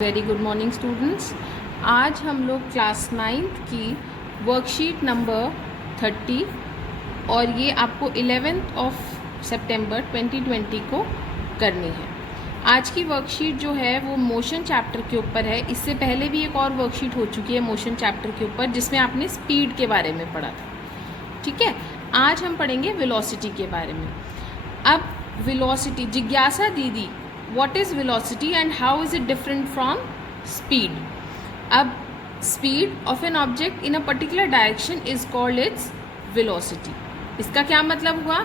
Very good morning students. आज हम लोग क्लास 9th की वर्कशीट नंबर 30 और ये आपको 11 सितंबर 2020 को करनी है। आज की वर्कशीट जो है वो मोशन चैप्टर के ऊपर है। इससे पहले भी एक और वर्कशीट हो चुकी है मोशन चैप्टर के ऊपर जिसमें आपने स्पीड के बारे में पढ़ा था। ठीक है, आज हम पढ़ेंगे वेलोसिटी के बारे में। अब वेलोसिटी, जिज्ञासा दीदी, what is velocity and how is it different from speed? अब speed of an object in a particular direction is called its velocity। इसका क्या मतलब हुआ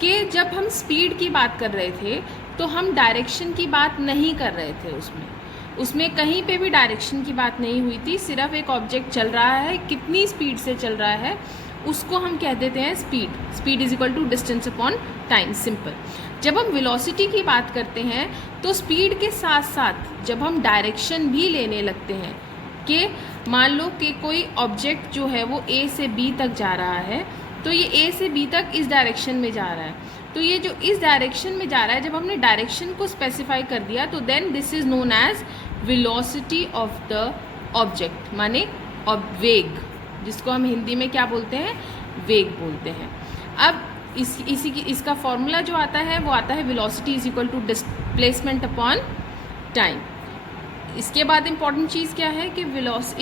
कि जब हम speed की बात कर रहे थे तो हम डायरेक्शन की बात नहीं कर रहे थे। उसमें कहीं पे भी डायरेक्शन की बात नहीं हुई थी। सिर्फ एक ऑब्जेक्ट चल रहा है, कितनी स्पीड से चल रहा है उसको हम कह देते हैं speed. Speed is equal to distance upon time, simple. जब हम वेलोसिटी की बात करते हैं तो स्पीड के साथ साथ जब हम डायरेक्शन भी लेने लगते हैं कि मान लो कि कोई ऑब्जेक्ट जो है वो ए से बी तक जा रहा है तो ये ए से बी तक इस डायरेक्शन में जा रहा है, तो ये जो इस डायरेक्शन में जा रहा है, जब हमने डायरेक्शन को स्पेसिफाई कर दिया तो then this is known as velocity of the object, माने वेग, जिसको हम हिंदी में क्या बोलते हैं, वेग बोलते हैं। अब इसका फॉर्मूला जो आता है वो आता है velocity is equal to displacement upon time. इसके बाद इंपॉर्टेंट चीज़ क्या है कि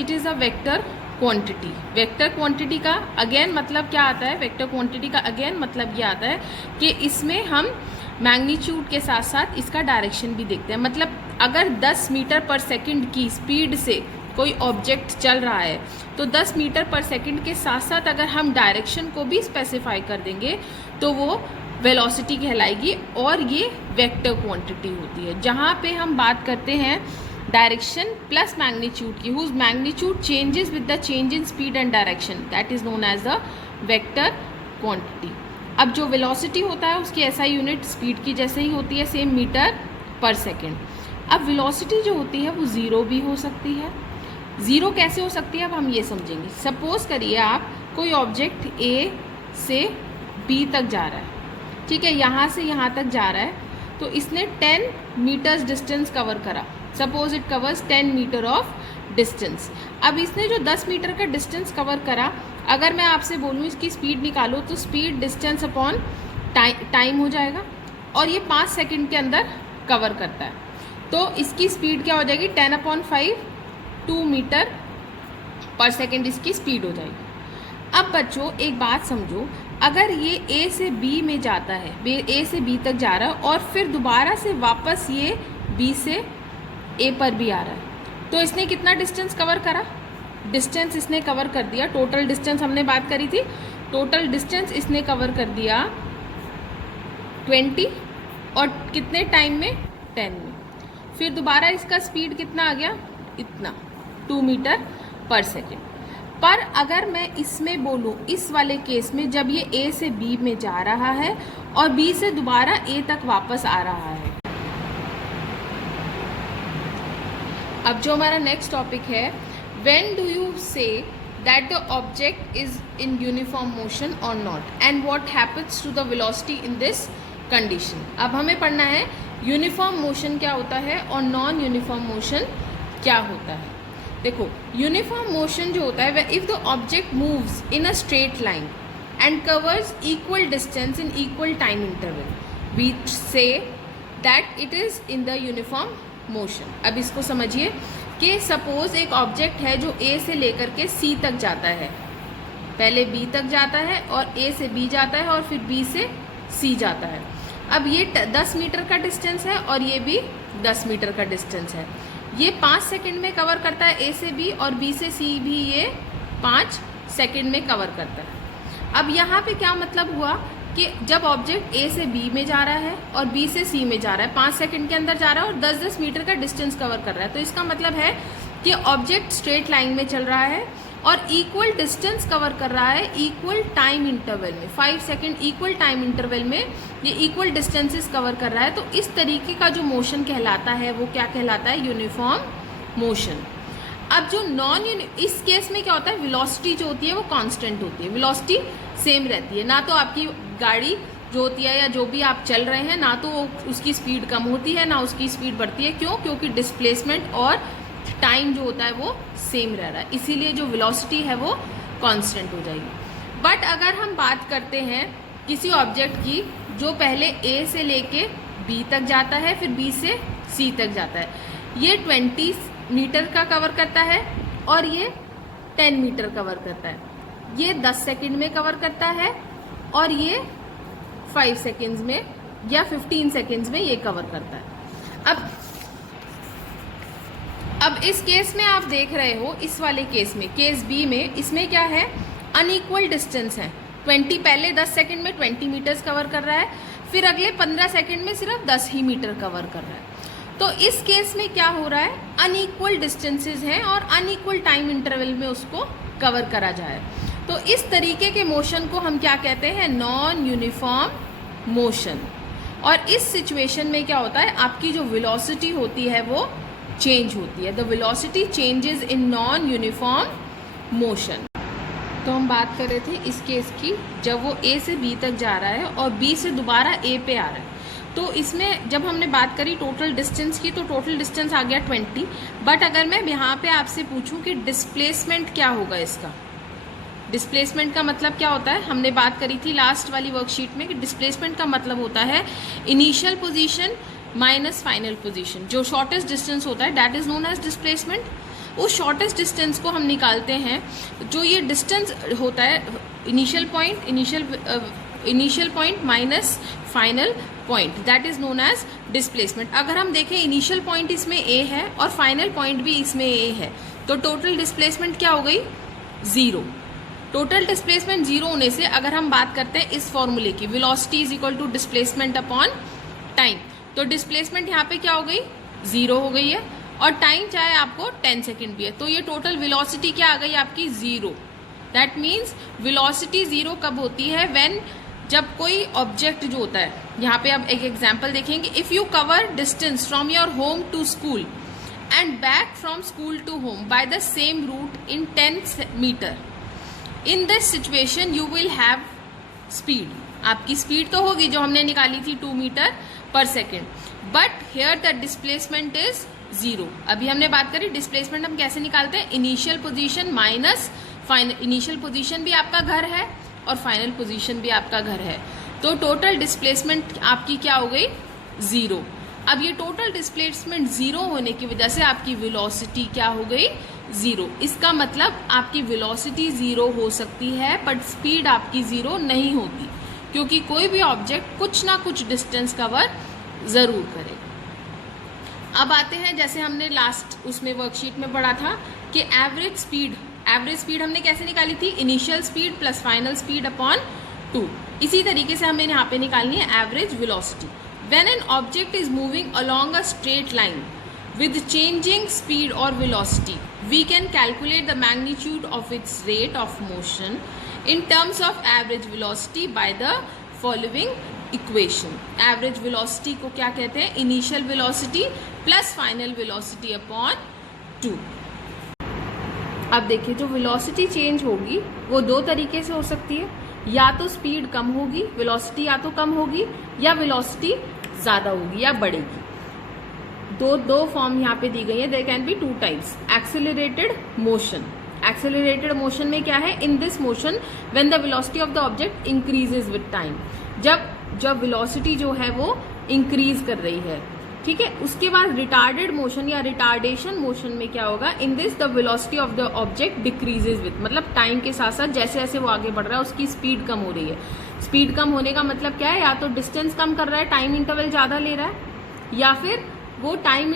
it is a vector quantity. Vector quantity का अगेन मतलब क्या आता है, वेक्टर क्वांटिटी का अगेन मतलब ये आता है कि इसमें हम मैग्नीट्यूड के साथ साथ इसका डायरेक्शन भी देखते हैं। मतलब अगर 10 मीटर पर सेकंड की स्पीड से कोई ऑब्जेक्ट चल रहा है तो 10 मीटर पर सेकंड के साथ साथ अगर हम डायरेक्शन को भी स्पेसिफाई कर देंगे तो वो वेलोसिटी कहलाएगी और ये वेक्टर क्वांटिटी होती है। जहाँ पे हम बात करते हैं डायरेक्शन प्लस मैग्नीट्यूड की, whose magnitude changes with the change in speed and direction, that is known as the vector quantity. अब जो वेलोसिटी होता है उसकी ऐसा यूनिट स्पीड की जैसे ही होती है, सेम मीटर पर सेकेंड। अब वेलोसिटी जो होती है वो ज़ीरो भी हो सकती है। ज़ीरो कैसे हो सकती है अब हम ये समझेंगे। सपोज़ करिए आप कोई ऑब्जेक्ट ए से बी तक जा रहा है, ठीक है, यहाँ से यहाँ तक जा रहा है, तो इसने 10 मीटर्स डिस्टेंस कवर करा। Suppose it covers 10 metre of distance. अब इसने जो 10 मीटर का डिस्टेंस कवर करा, अगर मैं आपसे बोलूँ इसकी स्पीड निकालो तो स्पीड डिस्टेंस अपॉन टाइम हो जाएगा और ये 5 सेकेंड के अंदर कवर करता है, तो इसकी स्पीड क्या हो जाएगी, 10/5, 2 मीटर पर सेकेंड इसकी स्पीड हो जाएगी। अब बच्चों एक बात समझो, अगर ये ए से बी में जाता है, ए से बी तक जा रहा है और फिर दोबारा से वापस ये बी से ए पर भी आ रहा है, तो इसने कितना डिस्टेंस कवर करा, डिस्टेंस इसने कवर कर दिया, टोटल डिस्टेंस हमने बात करी थी, टोटल डिस्टेंस इसने कवर कर दिया 20 और कितने टाइम में, 10 में। फिर दोबारा इसका स्पीड कितना आ गया, इतना 2 मीटर पर सेकेंड। पर अगर मैं इसमें बोलूँ, इस वाले केस में जब ये ए से बी में जा रहा है और बी से दोबारा ए तक वापस आ रहा है। अब जो हमारा नेक्स्ट टॉपिक है, when do you say that the object is in uniform motion और not and what happens to the velocity in this condition. अब हमें पढ़ना है यूनिफॉर्म मोशन क्या होता है और नॉन यूनिफॉर्म मोशन क्या होता है। देखो, यूनिफॉर्म मोशन जो होता है, if the object moves in a straight line and covers equal distance in equal time interval, we say that it is in the uniform motion. अब इसको समझिए कि सपोज एक ऑब्जेक्ट है जो ए से लेकर के सी तक जाता है, पहले बी तक जाता है और ए से बी जाता है और फिर बी से सी जाता है। अब ये 10 मीटर का डिस्टेंस है और ये भी 10 मीटर का डिस्टेंस है। ये 5 सेकंड में कवर करता है ए से बी और बी से सी भी ये 5 सेकंड में कवर करता है। अब यहाँ पे क्या मतलब हुआ कि जब ऑब्जेक्ट ए से बी में जा रहा है और बी से सी में जा रहा है, 5 सेकंड के अंदर जा रहा है और 10-10 मीटर का डिस्टेंस कवर कर रहा है, तो इसका मतलब है कि ऑब्जेक्ट स्ट्रेट लाइन में चल रहा है और इक्वल डिस्टेंस कवर कर रहा है इक्वल टाइम इंटरवल में। 5 सेकंड इक्वल टाइम इंटरवल में ये इक्वल डिस्टेंसेस कवर कर रहा है, तो इस तरीके का जो मोशन कहलाता है वो क्या कहलाता है, यूनिफॉर्म मोशन। अब जो इस केस में क्या होता है, वेलोसिटी जो होती है वो कांस्टेंट होती है, वेलोसिटी सेम रहती है, ना तो आपकी गाड़ी जो होती है या जो भी आप चल रहे हैं, ना तो उसकी स्पीड कम होती है ना उसकी स्पीड बढ़ती है। क्यों? क्योंकि डिस्प्लेसमेंट और टाइम जो होता है वो सेम रह रहा है, इसीलिए जो वेलोसिटी है वो कांस्टेंट हो जाएगी। बट अगर हम बात करते हैं किसी ऑब्जेक्ट की जो पहले ए से लेके बी तक जाता है, फिर बी से सी तक जाता है, ये 20 मीटर का कवर करता है और ये 10 मीटर कवर करता है, ये 10 सेकंड में कवर करता है और ये 5 सेकंड्स में या 15 सेकंड्स में ये कवर करता है। अब इस केस में आप देख रहे हो, इस वाले केस में, केस बी में, इसमें क्या है, अनइक्वल डिस्टेंस है। 20 पहले 10 सेकंड में 20 मीटर्स कवर कर रहा है, फिर अगले 15 सेकंड में सिर्फ 10 ही मीटर कवर कर रहा है। तो इस केस में क्या हो रहा है, अनइक्वल डिस्टेंसेस हैं और अनइक्वल टाइम इंटरवल में उसको कवर करा जाए। तो इस तरीके के मोशन को हम क्या कहते हैं, नॉन यूनिफॉर्म मोशन। और इस सिचुएशन में क्या होता है, आपकी जो वेलोसिटी होती है वो चेंज होती है। The velocity changes in non uniform motion. तो हम बात कर रहे थे इस केस की, जब वो ए से बी तक जा रहा है और बी से दोबारा ए पे आ रहा है। तो इसमें जब हमने बात करी टोटल डिस्टेंस की, तो टोटल डिस्टेंस आ गया 20। बट अगर मैं यहाँ पे आपसे पूछूं कि डिस्प्लेसमेंट क्या होगा इसका, डिस्प्लेसमेंट का मतलब क्या होता है, हमने बात करी थी लास्ट वाली वर्कशीट में कि डिस्प्लेसमेंट का मतलब होता है initial position minus final position. जो शॉर्टेस्ट डिस्टेंस होता है that is known as displacement. उस शॉर्टेस्ट डिस्टेंस को हम निकालते हैं, जो ये डिस्टेंस होता है initial point minus final point, that is known as displacement. अगर हम देखें इनिशियल पॉइंट इसमें ए है और फाइनल पॉइंट भी इसमें ए है, तो टोटल डिस्प्लेसमेंट क्या हो गई, 0। टोटल डिस्प्लेसमेंट 0 होने से अगर हम बात करते हैं इस फॉर्मूले की, velocity is equal to displacement upon time, तो डिस्प्लेसमेंट यहाँ पे क्या हो गई, 0 हो गई है, और टाइम चाहे आपको 10 सेकेंड भी है, तो ये टोटल वेलोसिटी क्या आ गई आपकी, 0। दैट मीन्स वेलोसिटी 0 कब होती है, व्हेन, जब कोई ऑब्जेक्ट जो होता है, यहाँ पे अब एक एग्जाम्पल देखेंगे, if you cover distance from your home to school and back from school to home by the same route in 10 metre, in this situation you will have speed. आपकी स्पीड तो होगी जो हमने निकाली थी 2 metre per second, but here the displacement is 0। अभी हमने बात करी डिस्प्लेसमेंट हम कैसे निकालते हैं, initial position minus final, initial position भी आपका घर है और फाइनल पोजीशन भी आपका घर है, तो टोटल डिस्प्लेसमेंट आपकी क्या हो गई, 0। अब ये टोटल डिस्प्लेसमेंट 0 होने की वजह से आपकी वेलोसिटी क्या हो गई, 0। इसका मतलब आपकी वेलोसिटी 0 हो सकती है बट स्पीड आपकी 0 नहीं होती, क्योंकि कोई भी ऑब्जेक्ट कुछ ना कुछ डिस्टेंस कवर जरूर करेगा। अब आते हैं, जैसे हमने लास्ट उसमें वर्कशीट में पढ़ा था कि एवरेज स्पीड हमने कैसे निकाली थी, initial speed plus final speed upon 2। इसी तरीके से हमें यहाँ पे निकालनी है average velocity. When an object is moving along a straight line with changing speed or velocity, we can calculate the magnitude of its rate of motion in terms of average velocity by the following equation. Average velocity को क्या कहते हैं, initial velocity plus final velocity upon 2। अब देखिए, जो velocity change होगी वो 2 तरीके से हो सकती है, या तो स्पीड कम होगी, velocity या तो कम होगी, या velocity ज़्यादा होगी या बढ़ेगी। दो फॉर्म यहाँ पे दी गई है। There can be 2 types. Accelerated motion, accelerated motion में क्या है, in this motion when the velocity of the object increases with time, जब वेलोसिटी जो है वो इंक्रीज कर रही है, ठीक है। उसके बाद रिटार्डेड मोशन या रिटार्डेशन मोशन में क्या होगा, in this the velocity of the object decreases with, मतलब टाइम के साथ साथ जैसे जैसे वो आगे बढ़ रहा है उसकी स्पीड कम हो रही है। स्पीड कम होने का मतलब क्या है, या तो डिस्टेंस कम कर रहा है, टाइम इंटरवल ज्यादा ले रहा है, या फिर वो टाइम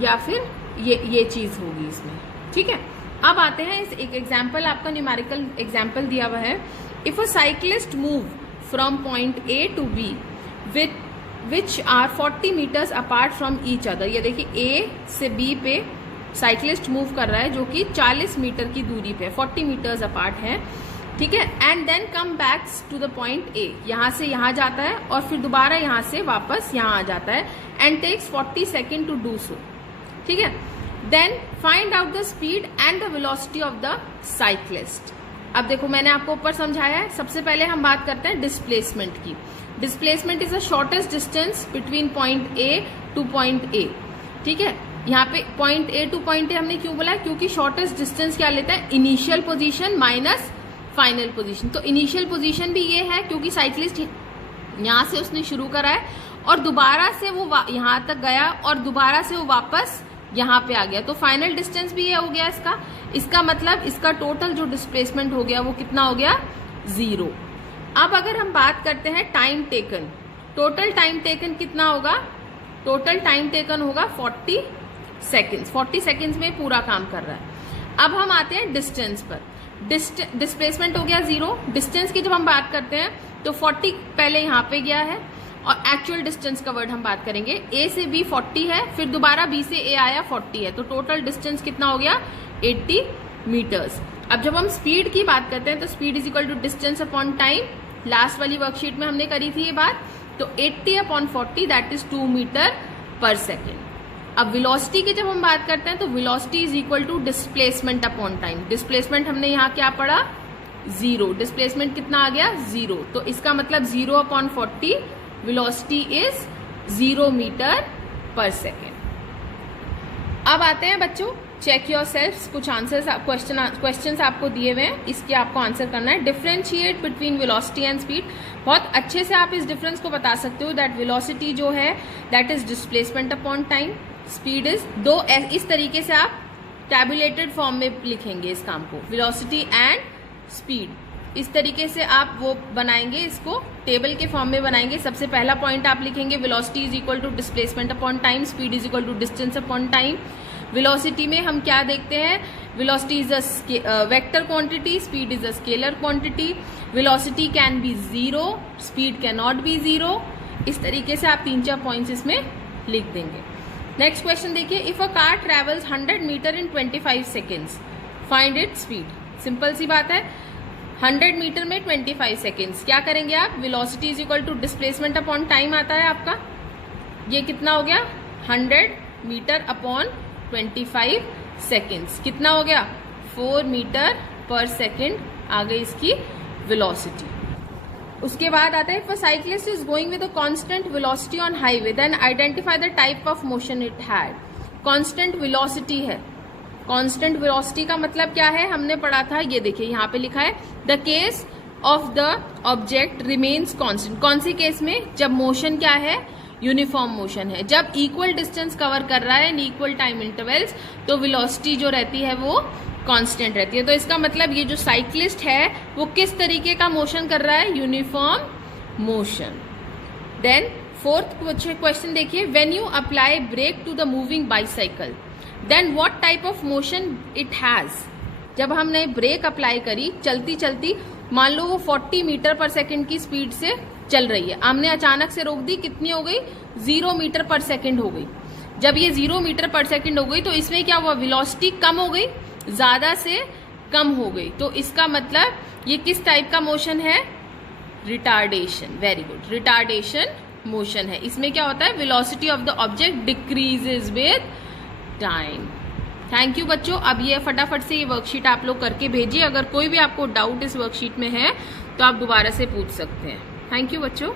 या फिर ये चीज होगी इसमें, ठीक है। अब आते हैं, इस एक एग्जाम्पल आपका न्यूमेरिकल एग्जाम्पल दिया हुआ है। If a cyclist move from point A to B which are 40 metres apart from each other, ये देखिए ए से बी पे साइक्लिस्ट मूव कर रहा है जो कि 40 मीटर की दूरी पे, 40 मीटर्स अपार्ट है, ठीक है। And then come backs to the point A, यहाँ से यहाँ जाता है और फिर दोबारा यहाँ से वापस यहाँ आ जाता है, and takes 40 second to do so, ठीक है। Then find out the speed and the velocity of the cyclist. अब देखो मैंने आपको ऊपर समझाया है। सबसे पहले हम बात करते हैं डिस्प्लेसमेंट की। Displacement is the shortest distance between point A two point A. ठीक है, यहाँ पे point A two point A हमने क्यों बोला, क्योंकि शॉर्टेस्ट डिस्टेंस क्या लेता है, initial position minus final position. तो इनिशियल पोजीशन भी ये है क्योंकि साइक्लिस्ट यहाँ से उसने शुरू करा है और दोबारा से वो यहाँ तक गया और दोबारा से वो वापस यहाँ पे आ गया, तो फाइनल डिस्टेंस भी ये हो गया इसका। इसका मतलब इसका टोटल जो डिस्प्लेसमेंट हो गया वो कितना हो गया, 0। अब अगर हम बात करते हैं time taken, total time taken कितना होगा, टोटल टाइम टेकन होगा 40 सेकेंड्स। 40 सेकेंड्स में पूरा काम कर रहा है। अब हम आते हैं डिस्टेंस पर। डिस्प्लेसमेंट हो गया 0। डिस्टेंस की जब हम बात करते हैं तो 40 पहले यहाँ पे गया है और एक्चुअल डिस्टेंस का वर्ड हम बात करेंगे। ए से बी 40 है, फिर दोबारा बी से ए आया 40 है, तो टोटल डिस्टेंस कितना हो गया, 80 मीटर्स। अब जब हम स्पीड की बात करते हैं तो speed is equal to distance upon time. Last वाली वर्कशीट में हमने करी थी ये बात, तो 80 upon 40 that is 2 metre per second. अब वेलोसिटी की जब हम बात करते हैं तो velocity is equal to displacement upon time. Displacement हमने यहाँ क्या पढ़ा, 0। डिस्प्लेसमेंट कितना आ गया, 0। तो इसका मतलब 0 upon 40, velocity is 0 metre per second. अब आते हैं बच्चों, चेक योर सेल्फ। कुछ आंसर्स क्वेश्चंस आपको दिए हुए हैं, इसके आपको आंसर करना है। Differentiate between velocity and speed. बहुत अच्छे से आप इस डिफरेंस को बता सकते हो दैट वेलोसिटी जो है that is displacement upon time, speed is दो। इस तरीके से आप टैबुलेटेड फॉर्म में लिखेंगे इस काम को, वेलोसिटी एंड स्पीड। इस तरीके से आप वो बनाएंगे, इसको टेबल के फॉर्म में बनाएंगे। सबसे पहला पॉइंट आप लिखेंगे velocity is equal to displacement upon time, speed is equal to distance upon time. Velocity में हम क्या देखते हैं, velocity is a vector quantity, speed is a scalar quantity. Velocity can be 0, speed can not be 0। इस तरीके से आप 3-4 points इसमें लिख देंगे। नेक्स्ट क्वेश्चन देखिए, if a car travels 100 metres in 25 seconds find it speed. Simple सी बात है, 100 मीटर में 25 सेकेंड्स। क्या करेंगे आप, velocity is equal to displacement upon time आता है आपका, ये कितना हो गया 100 मीटर अपॉन 25 सेकेंड्स, कितना हो गया 4 मीटर पर सेकेंड आ गई इसकी वेलोसिटी। उसके बाद आता है, if a cyclist is going with a constant velocity on highway then identify the type of motion it had. Constant velocity है, कांस्टेंट वेलोसिटी का मतलब क्या है, हमने पढ़ा था, ये देखिए यहाँ पे लिखा है the case of the object remains constant. कौन सी केस में, जब मोशन क्या है, यूनिफॉर्म मोशन है, जब इक्वल डिस्टेंस कवर कर रहा है इन इक्वल टाइम इंटरवल्स, तो वेलोसिटी जो रहती है वो कांस्टेंट रहती है। तो इसका मतलब ये जो साइक्लिस्ट है वो किस तरीके का मोशन कर रहा है, uniform motion. Then fourth question देखिए, when you apply brake to the moving bicycle then what type of motion it has. जब हमने ब्रेक अप्लाई करी, चलती चलती मान लो वो 40 मीटर पर सेकेंड की स्पीड से चल रही है, हमने अचानक से रोक दी, कितनी हो गई 0 मीटर पर सेकेंड हो गई। जब ये 0 मीटर पर सेकेंड हो गई तो इसमें क्या हुआ, वेलोसिटी कम हो गई, ज्यादा से कम हो गई। तो इसका मतलब ये किस टाइप का मोशन है, retardation. Very good, retardation motion है। इसमें क्या होता है, velocity of the object decreases with time. Thank you बच्चों। अब ये फटाफट से ये वर्कशीट आप लोग करके भेजिए। अगर कोई भी आपको डाउट इस वर्कशीट में है तो आप दोबारा से पूछ सकते हैं। थैंक यू बच्चों।